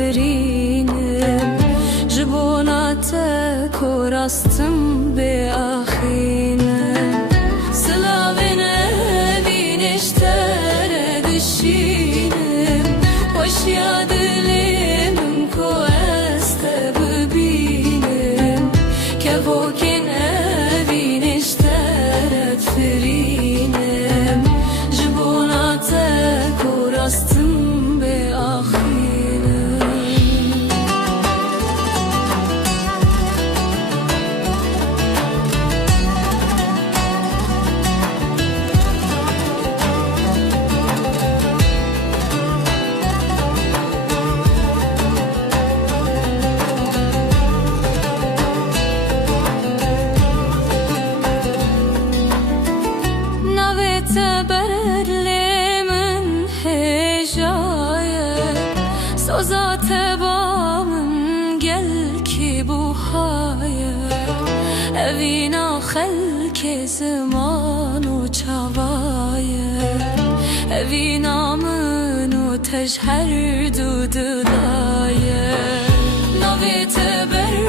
فرینم جبونات کورستم به آخینم سلاوین بینشتر دشینم hoş ya dilim ko este bibinem ke vokin evinişteret frinem jibonate kurastım be ahinem Berlimin hecaye Sozate bamın gel ki bu haye Evina xelke zamanu çavaye Evina minu tejher dududaye Navete berlimin